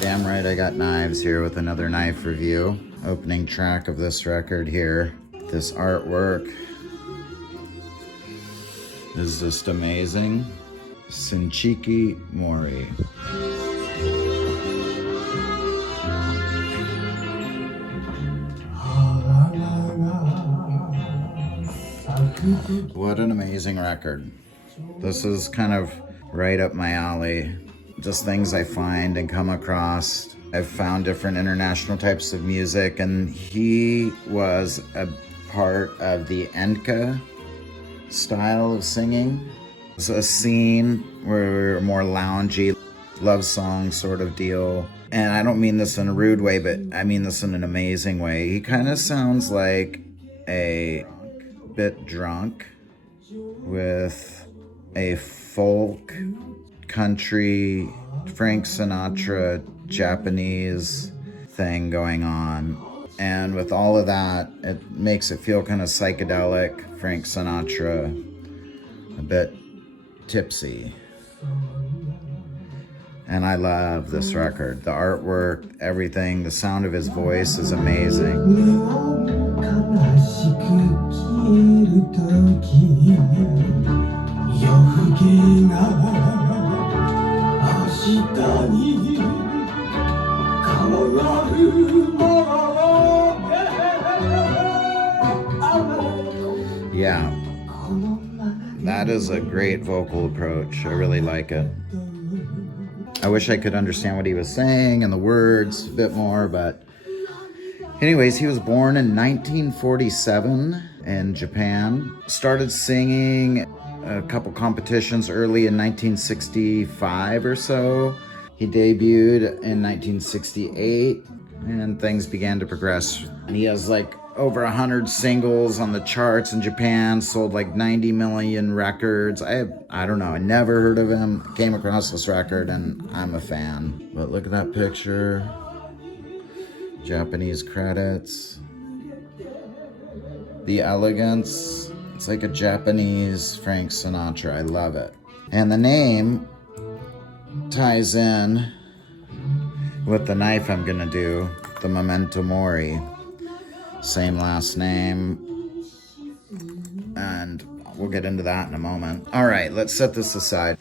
Damn right I got knives here with another knife review. Opening track of this record here. This artwork is just amazing. Shinichi Mori. What an amazing record. This is kind of right up my alley. Just things I find and come across. I've found different international types of music, and he was a part of the Enka style of singing. It's a scene where we're more loungy, love song sort of deal. And I don't mean this in a rude way, but I mean this in an amazing way. He kind of sounds like a bit drunk with a folk, country, Frank Sinatra, Japanese thing going on. And with all of that, it makes it feel kind of psychedelic, Frank Sinatra, a bit tipsy. And I love this record. The artwork, everything, the sound of his voice is amazing. Yeah, that is a great vocal approach. I really like it. I wish I could understand what he was saying and the words a bit more, but anyways, he was born in 1947 in Japan. Started singing a couple competitions early in 1965 or so. He debuted in 1968 and things began to progress. And he has like over 100 singles on the charts in Japan, sold like 90 million records. I don't know, I never heard of him. Came across this record and I'm a fan. But look at that picture. Japanese credits. The elegance. It's like a Japanese Frank Sinatra. I love it. And the name ties in with the knife I'm gonna do, the Memento Mori. Same last name, and we'll get into that in a moment. All right, let's set this aside.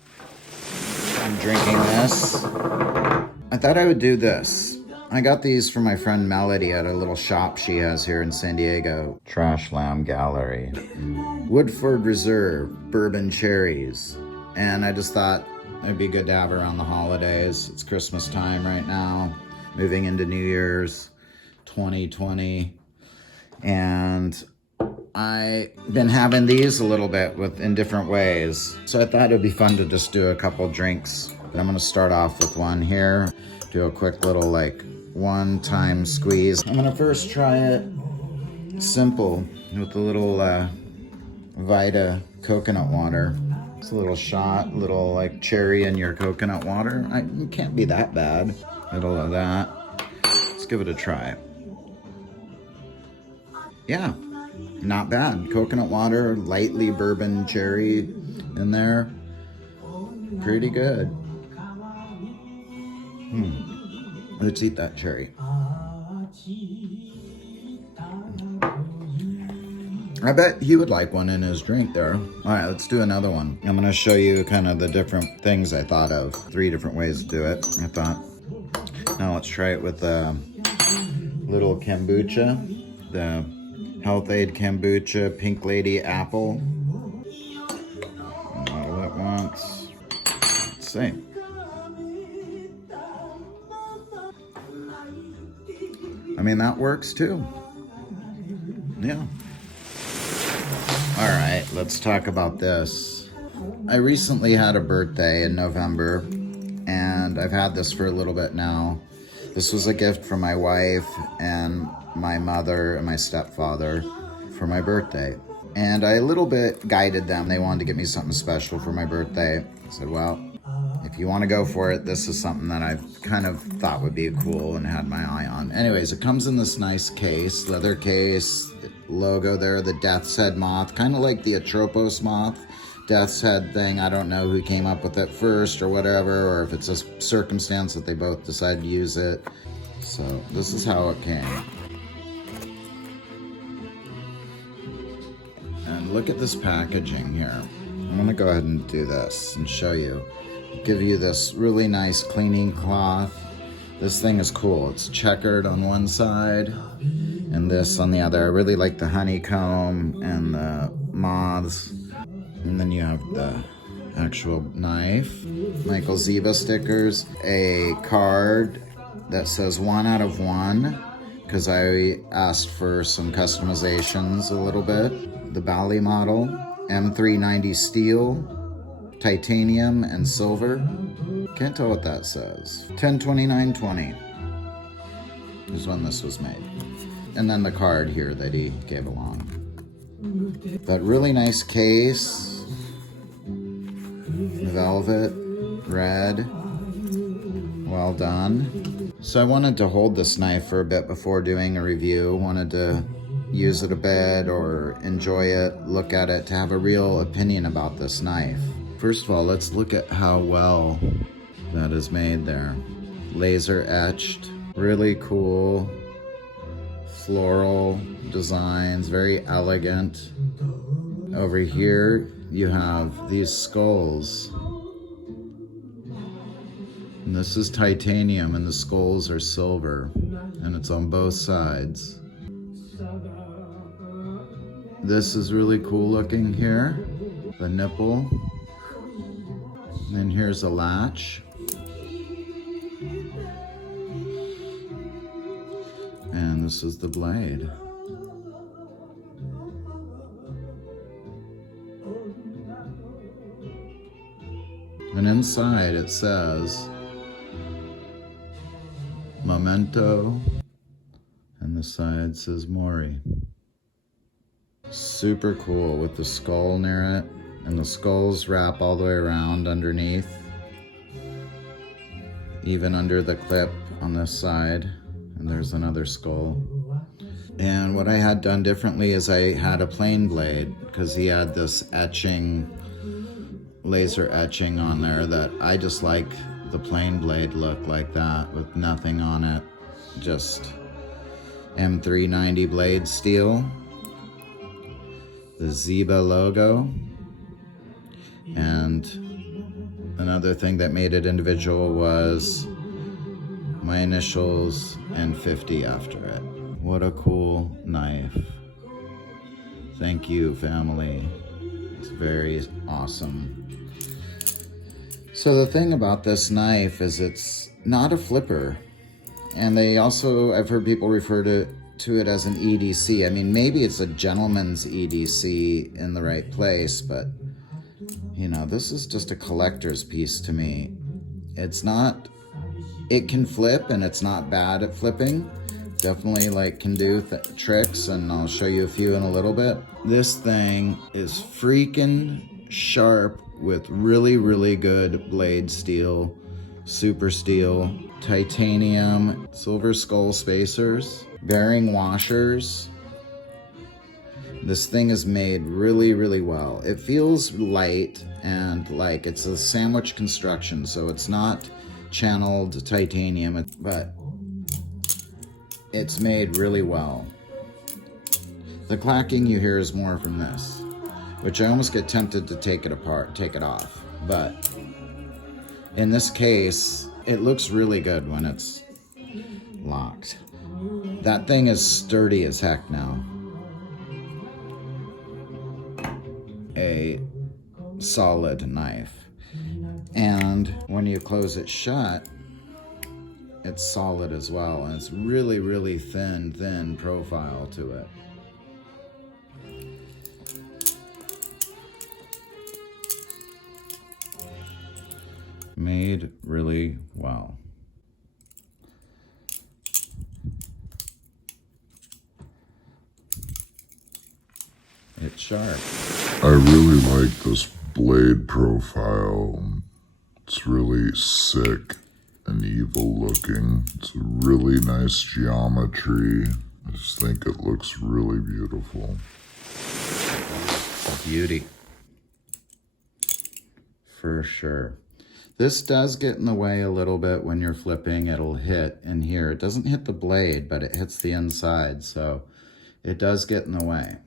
I'm drinking this. I thought I would do this. I got these from my friend Melody at a little shop she has here in San Diego. Trash Lamb Gallery. Woodford Reserve, bourbon cherries. And I just thought it'd be good to have around the holidays. It's Christmas time right now, moving into New Year's 2020. And I've been having these a little bit in different ways. So I thought it'd be fun to just do a couple drinks. But I'm gonna start off with one here. Do a quick little like one-time squeeze. I'm gonna first try it simple with a little Vita coconut water. It's a little shot, little like cherry in your coconut water. It can't be that bad. Little of that. Let's give it a try. Yeah, not bad. Coconut water, lightly bourbon cherry in there. Pretty good. Let's eat that cherry. I bet he would like one in his drink there. All right, let's do another one. I'm gonna show you kind of the different things I thought of. 3 different ways to do it, I thought. Now let's try it with a little kombucha. The Health Aid Kombucha Pink Lady Apple. All at once. Let's see. I mean, that works too. Yeah. All right, let's talk about this. I recently had a birthday in November, and I've had this for a little bit now. This was a gift from my wife and my mother and my stepfather for my birthday. And I a little bit guided them. They wanted to get me something special for my birthday. I said, well, if you want to go for it, this is something that I've kind of thought would be cool and had my eye on. Anyways, it comes in this nice case, leather case, logo there, the death's head moth, kind of like the Atropos moth, death's head thing. I don't know who came up with it first or whatever, or if it's a circumstance that they both decided to use it. So this is how it came. And look at this packaging here. I'm gonna go ahead and do this and show you. Give you this really nice cleaning cloth. This thing is cool. It's checkered on one side and this on the other. I really like the honeycomb and the moths. And then you have the actual knife. Michael Zieba stickers. A card that says 1 out of 1, because I asked for some customizations a little bit. The BALI model. M390 steel, titanium, and silver. Can't tell what that says. 10/29/20 is when this was made. And then the card here that he gave along. But really nice case. Velvet, red. Well done. So I wanted to hold this knife for a bit before doing a review. Wanted to use it a bit or enjoy it, look at it, to have a real opinion about this knife. First of all, let's look at how well that is made there. Laser etched, really cool, floral designs, very elegant. Over here, you have these skulls. And this is titanium and the skulls are silver, and it's on both sides. This is really cool looking here, the nipple. Then here's a latch. And this is the blade. And inside it says Memento, and the side says Mori. Super cool with the skull near it, and the skulls wrap all the way around underneath, even under the clip on this side, and there's another skull. And what I had done differently is I had a plain blade, because he had this etching, laser etching on there, that I just like the plain blade look like that with nothing on it, just M390 blade steel. The Zieba logo, and another thing that made it individual was my initials and 50 after it. What a cool knife. Thank you, family. It's very awesome. So the thing about this knife is it's not a flipper, and they also, I've heard people refer to it as an EDC. I mean, maybe it's a gentleman's EDC in the right place, but you know, this is just a collector's piece to me. It's not, it can flip and it's not bad at flipping. Definitely like can do tricks, and I'll show you a few in a little bit. This thing is freaking sharp with really, really good blade steel, super steel, titanium, silver skull spacers, bearing washers. This thing is made really, really well. It feels light and like it's a sandwich construction, so it's not channeled titanium, but it's made really well. The clacking you hear is more from this, which I almost get tempted to take it apart, take it off. But in this case, it looks really good when it's locked. That thing is sturdy as heck now. A solid knife. And when you close it shut, it's solid as well. And it's really, really thin profile to it. Made really well. It's sharp. I really like this blade profile. It's really sick and evil looking. It's a really nice geometry. I just think it looks really beautiful. Beauty. for sure. This does get in the way a little bit when you're flipping. It'll hit in here. It doesn't hit the blade, but it hits the inside, so it does get in the way.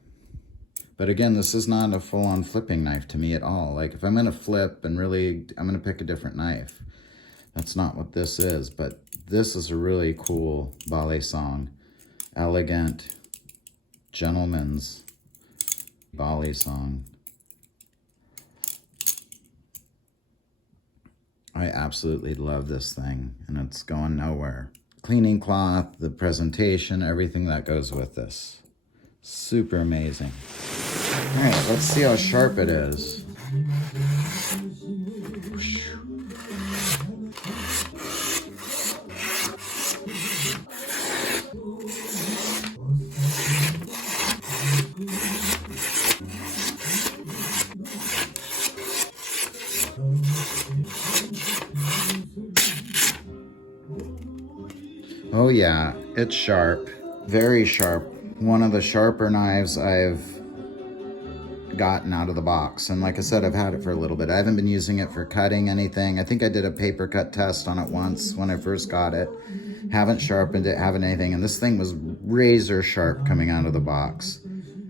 But again, this is not a full-on flipping knife to me at all. Like, if I'm gonna flip and really, I'm gonna pick a different knife. That's not what this is, but this is a really cool Balisong. Elegant, gentleman's Balisong. I absolutely love this thing, and it's going nowhere. Cleaning cloth, the presentation, everything that goes with this. Super amazing. All right, let's see how sharp it is. Oh yeah, it's sharp, very sharp. One of the sharper knives I've gotten out of the box. And like I said, I've had it for a little bit. I haven't been using it for cutting anything. I think I did a paper cut test on it once when I first got it. Haven't sharpened it, haven't anything. And this thing was razor sharp coming out of the box.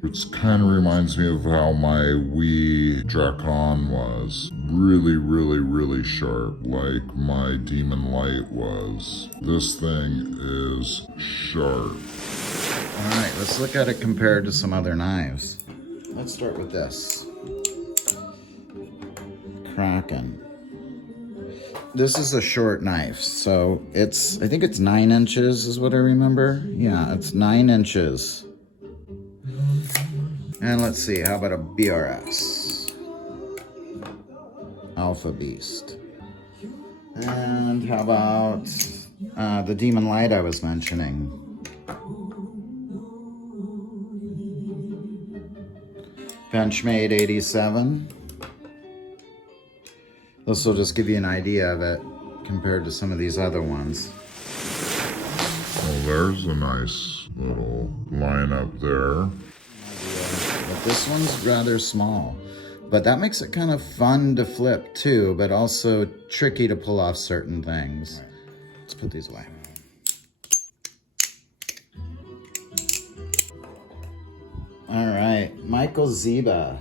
It kind of reminds me of how my Wii Dracon was. Really, really, really sharp, like my Demon Light was. This thing is sharp. All right, let's look at it compared to some other knives. Let's start with this. Kraken. This is a short knife, so I think it's 9 inches is what I remember. Yeah, it's 9 inches. And let's see, how about a BRS? Alpha Beast. And how about the Demon Light I was mentioning? Benchmade 87. This will just give you an idea of it compared to some of these other ones. Oh, there's a nice little line up there. But this one's rather small. But that makes it kind of fun to flip too, but also tricky to pull off certain things. Let's put these away. All right, Michael Zieba.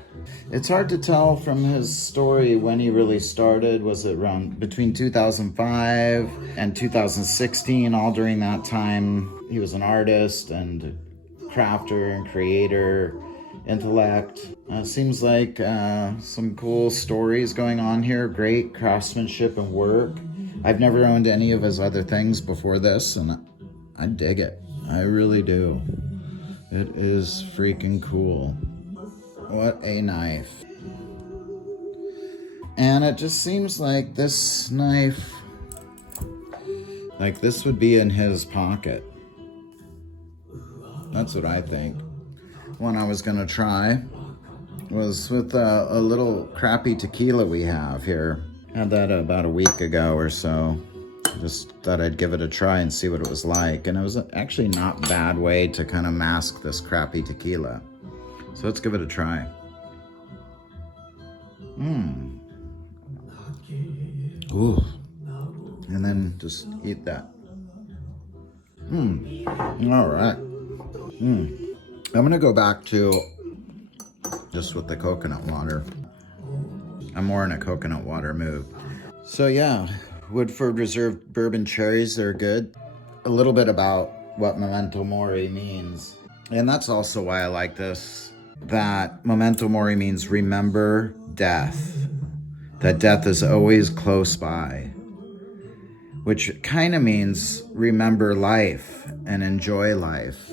It's hard to tell from his story when he really started. Was it around between 2005 and 2016? All during that time, he was an artist and crafter and creator, intellect. Seems like some cool stories going on here. Great craftsmanship and work. I've never owned any of his other things before this, and I dig it. I really do. It is freaking cool. What a knife. And it just seems like this knife, like this would be in his pocket. That's what I think. One I was gonna try was with a little crappy tequila we have here. Had that about a week ago or so. Just thought I'd give it a try and see what it was like. And it was actually not a bad way to kind of mask this crappy tequila. So let's give it a try. Ooh. And then just eat that. All right. I'm gonna go back to just with the coconut water. I'm more in a coconut water mood. So yeah, Woodford Reserve Bourbon Cherries, they're good. A little bit about what Memento Mori means. And that's also why I like this. That Memento Mori means remember death. That death is always close by. Which kind of means remember life and enjoy life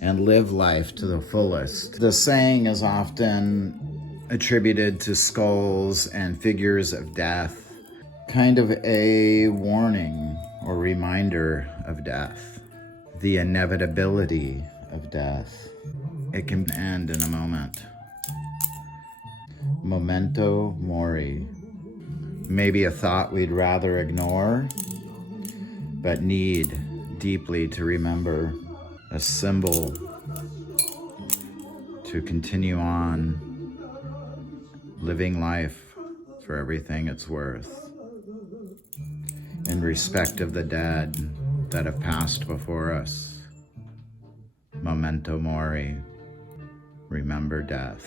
and live life to the fullest. The saying is often attributed to skulls and figures of death. Kind of a warning or reminder of death. The inevitability of death. It can end in a moment. Memento Mori. Maybe a thought we'd rather ignore, but need deeply to remember. A symbol to continue on living life for everything it's worth. In respect of the dead that have passed before us. Memento Mori. Remember death.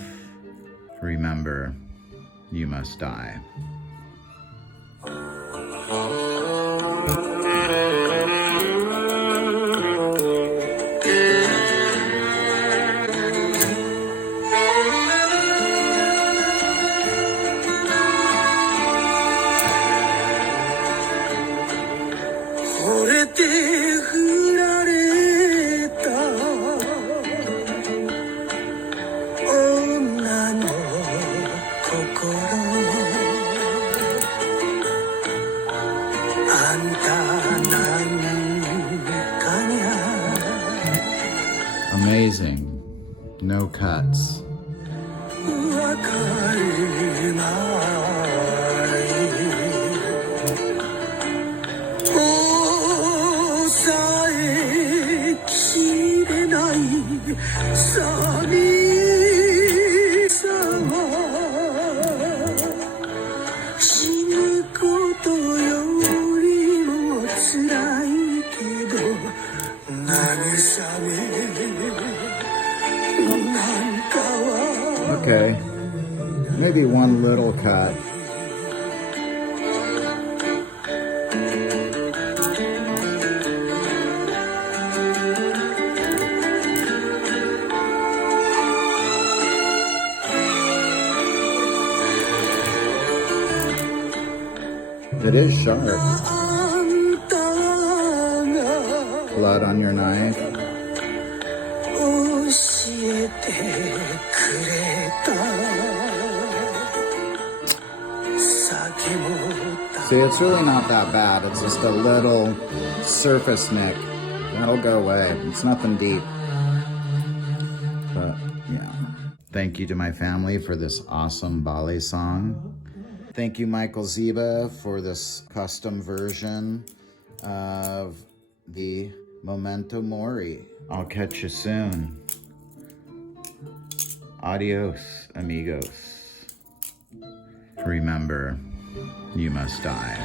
Remember, you must die. Amazing. No cuts. Okay, maybe one little cut. It is sharp. Blood on your knife. See, it's really not that bad. It's just a little surface nick. That'll go away. It's nothing deep. But, yeah. Thank you to my family for this awesome Bali song. Thank you, Michael Zieba, for this custom version of the Memento Mori. I'll catch you soon. Adios, amigos. Remember, you must die.